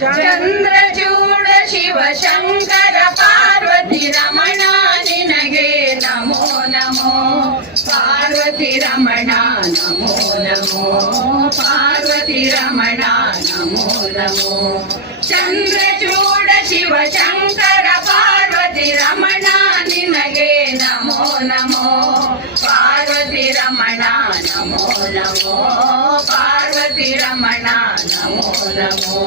ಚಂದ್ರಚೂಡ ಶಿವ ಶಂಕರ ಪಾರ್ವತಿ ರಮಣ ನಿನಗೆ ನಮೋ ನಮೋ ಪಾರ್ವತಿ ರಮಣ ನಮೋ ನಮೋ ಪಾರ್ವತಿ ರಮಣ ನಮೋ ನಮೋ ಚಂದ್ರಚೂಡ ಶಿವ ಶಂಕರ ಪಾರ್ವತಿ ರಮಣ ನಿನಗೆ ನಮೋ ನಮೋ ಪಾರ್ವತಿ ರಮಣ ನಮೋ ನಮೋ ಪಾರ್ವತಿ ರಮಣ ನಮೋ ನಮೋ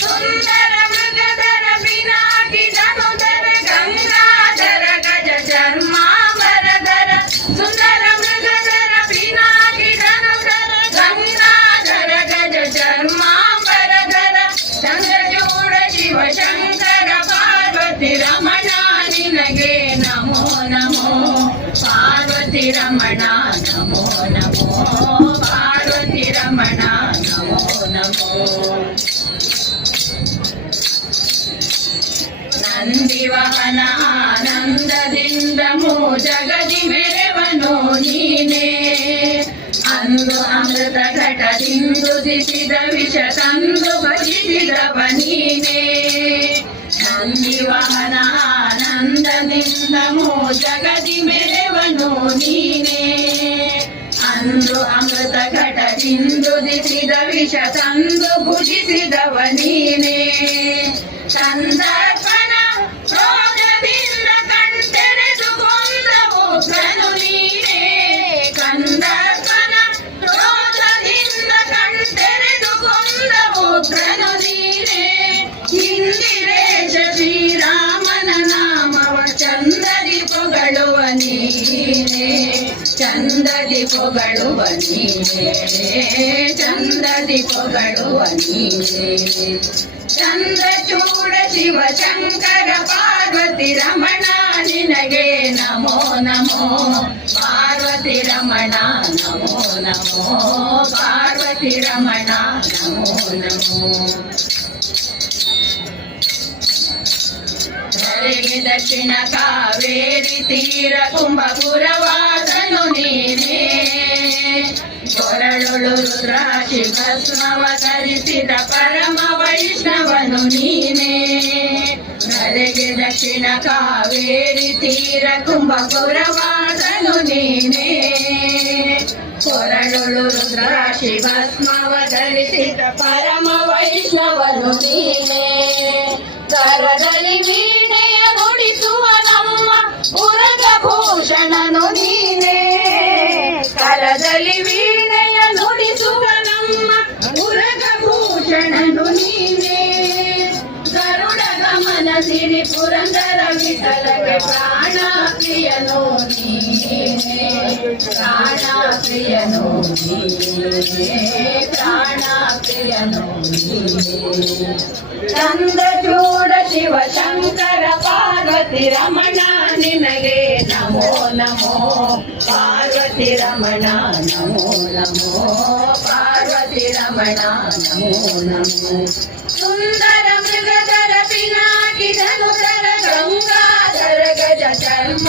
ಸುಂದರ ಮೃಗಧರ ಪಿನಾಕಿ ಧನುಧರ ಗಂಗಾಧರ ಗಜ ಚರ್ಮಾಂಬರಧರ ಸುಂದರ ಮೃಗಧರ ಪಿನಾಕಿ ಧನುಧರ ಗಂಗಾಧರ ಗಜ ಚರ್ಮಾಂಬರಧರ ಚಂದ್ರಚೂಡ ಶಿವ ಶಂಕರ ಪಾರ್ವತಿ ರಮಣ ನಿನಗೆ ನಮೋ ನಮೋ ಪಾರ್ವತಿ ರಮಣ ನಮೋ ನಮೋ ಪಾರ್ವತಿ ರಮಣ ನಮೋ ನಮೋ ನಂದಿವಾಹನ ಆನಂದದಿಂದ ಜಗದಿ ಮೆರೆವನು ನೀನೇ ಅಂದು ಅಮೃತ ಘಟದಿಂದುದಿಸಿದ ವಿಷ ತಂದು ಭಜಿಸಿದವ ನೀನೇ ನಂದಿವಾಹನ ಆನಂದದಿಂದ ಜಗದಿ ಮೆರೆವನು ನೀನೇ ಅಂದು ಅಮೃತ ಘಟದಿಂದುದಿಸಿದ ವಿಷ ತಂದು ಭುಜಿಸಿದವ ನೀನೇ ಸಂದರ್ಪಣ ರೋಗದಿಂದ ಕಣ್ತೆರೆದು ಕೊಂದವು ಉಗ್ರನು ನೀನೇ ಕಂದರ್ಪಣ ರೋಗದಿಂದ ಕಣ್ತೆರೆದು ಕೊಂದವು ಉಗ್ರನು ನೀನೇ ಇಂದಿರೇಶ ಶ್ರೀರಾಮನ ನಾಮವ ಚಂದದಿ ಪೊಗಳುವ ನೀನೇ ಚಂದದಿ ಪೊಗಳುವ ನೀನೇ ಚಂದದಿ ಪೊಗಳುವ ನೀನೇ ಚಂದ್ರಚೂಡ ಶಿವ ಶಂಕರ ಪಾರ್ವತಿ ರಮಣ ನಿನಗೆ ನಮೋ ನಮೋ ಪಾರ್ವತಿ ರಮಣ ನಮೋ ನಮೋ ಪಾರ್ವತಿ ರಮಣ ನಮೋ ನಮೋ ಧರೆಗೆ ದಕ್ಷಿಣ ಕಾವೇರಿ ತೀರ ಕುಂಭಪುರವಾಸನು ನೀನೇ ಕೊರಳುಳು ರುದ್ರಾಕ್ಷಿ ಭಸ್ಮವ ಧರಿಸಿದ ಪರಮ ವೈಷ್ಣವನು ನೀನೇ ಧರೆಗೆ ದಕ್ಷಿಣ ಕಾವೇರಿ ತೀರ ಕುಂಭಪುರವಾಸನು ನೀನೇ ಕೊರಳುಳು ರುದ್ರಾಕ್ಷಿ ಭಸ್ಮವ ಧರಿಸಿದ ಪರಮ ವೈಷ್ಣವನು ನೀನೇ ಕರದಲ್ಲಿ ವೀಣೆಯ ನುಡಿಸುವ ನಮ್ಮ ಉರಗಭೂಷಣನು ನೀನೇ ಕರದಲ್ಲಿ ವೀಣೆಯ ನುಡಿಸುವ ನಮ್ಮ ಉರಗಭೂಷಣನು ನೀನೇ ಗರುಡ ಗಮನ ಸಿರಿ ಪುರಂದರ ವಿಠಲಗೆ ಪ್ರಾಣ ಪ್ರಿಯನು ನೀನೇ ಪ್ರಾಣ ಪ್ರಿಯನು ನೀನೇ ಪ್ರಾಣ ಪ್ರಿಯನು ನೀನೇ ಚಂದ್ರಚೂಡ ಶಿವ ಶಂಕರ ಪಾರ್ವತಿ ರಮಣ ನಿನಗೆ ನಮೋ ನಮೋ ಪಾರ್ವತಿ ರಮಣ ನಮೋ ನಮೋ ಪಾರ್ವತಿ ರಮಣ ನಮೋ ನಮೋ ಸುಂದರ ಮೃಗಧರ ಪಿನಾಕಿ ಧನುಧರ ಗಂಗಾಧರ ಗಜ ಚರ್ಮ